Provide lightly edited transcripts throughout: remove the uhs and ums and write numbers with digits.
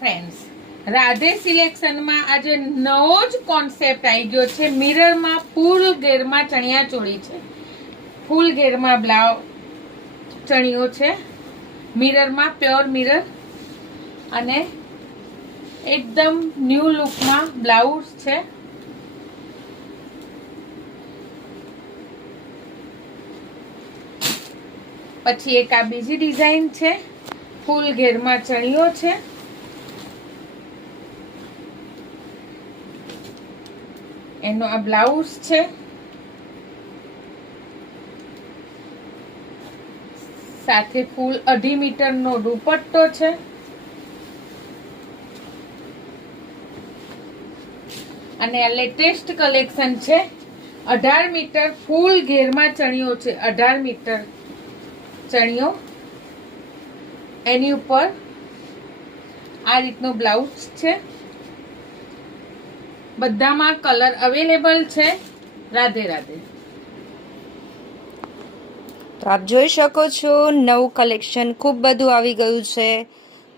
Friends, Radhe સિલેક્શનમાં આજે નવો જ કોન્સેપ્ટ આવી ગયો છે. મિરરમાં ફૂલ ઘેરમાં ચણિયા ચોળી છે. ફૂલ ઘેરમાં બ્લાઉઝ ચણિયો છે. મિરરમાં પ્યોર મિરર અને એકદમ ન્યૂ લુકમાં બ્લાઉઝ છે. પછી એક આ બીજી ડિઝાઇન છે. ફૂલ ઘેરમાં ચણિયો છે. એનો આ બ્લાઉઝ છે. સાથે ફૂલ 2.5 મીટરનો દુપટ્ટો છે. અને આ લેટેસ્ટ કલેક્શન છે. 18 મીટર ફૂલ ઘેરમાં ચણિયો છે. 18 મીટર ચણિયો, એની ઉપર આ રીતનો બ્લાઉઝ છે. બધામાં કલર અવેલેબલ છે. રાધે રાધે. તો આપ જોઈ શકો છો નવું કલેક્શન ખૂબ બધું આવી ગયું છે.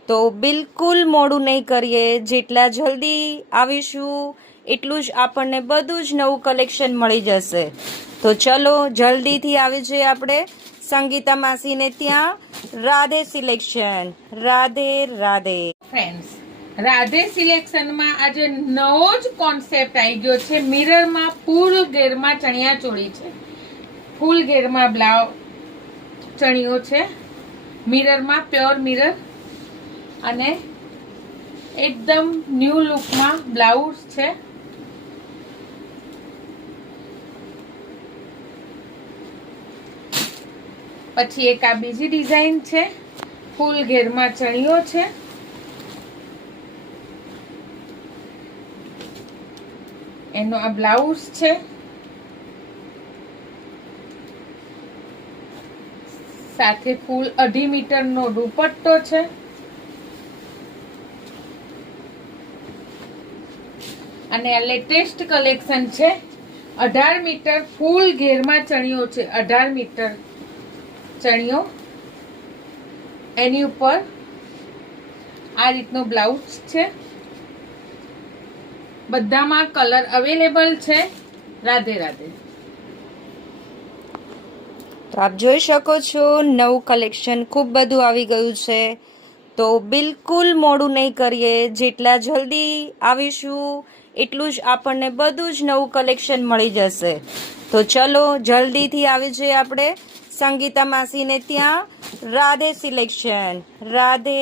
તો બિલકુલ મોડું નહીં કરીએ, જેટલા જલ્દી આવીશું એટલું જ આપણને બધું જ નવું કલેક્શન મળી જશે. તો ચલો જલ્દીથી આવી જઈએ આપણે સંગીતા માસીને ત્યાં. રાધે સિલેક્શન. રાધે રાધે. ફ્રેન્ડ્સ, રાધે સિલેક્શનમાં આજે નવો જ કોન્સેપ્ટ આવી ગયો છે. મિરરમાં ફૂલ ઘેરમાં ચણિયા ચોળી છે. ફૂલ ઘેરમાં બ્લાઉઝ ચણિયો છે. મિરરમાં પ્યોર મિરર અને એકદમ ન્યૂ લુકમાં બ્લાઉઝ છે. પછી એક આ બીજી ડિઝાઇન છે. ફૂલ ઘેરમાં ચણિયો છે. એનો આ બ્લાઉઝ છે. સાથે ફૂલ 2.5 મીટરનો દુપટ્ટો છે. અને આ લેટેસ્ટ કલેક્શન છે. 18 મીટર ફૂલ ઘેરમાં ચણિયો છે. 18 મીટર ચણિયો, એની ઉપર આ રીતનો બ્લાઉઝ છે. બધામાં કલર અવેલેબલ છે. રાધે રાધે. તો આપ જોઈ શકો છો નવું કલેક્શન ખૂબ બધું આવી ગયું છે. તો બિલકુલ મોડું નહીં કરીએ, જેટલા જલ્દી આવીશું એટલું જ આપણને બધું જ નવું કલેક્શન મળી જશે. તો ચલો જલ્દીથી આવી જઈએ આપણે સંગીતા માસીને ત્યાં. રાધે સિલેક્શન. રાધે.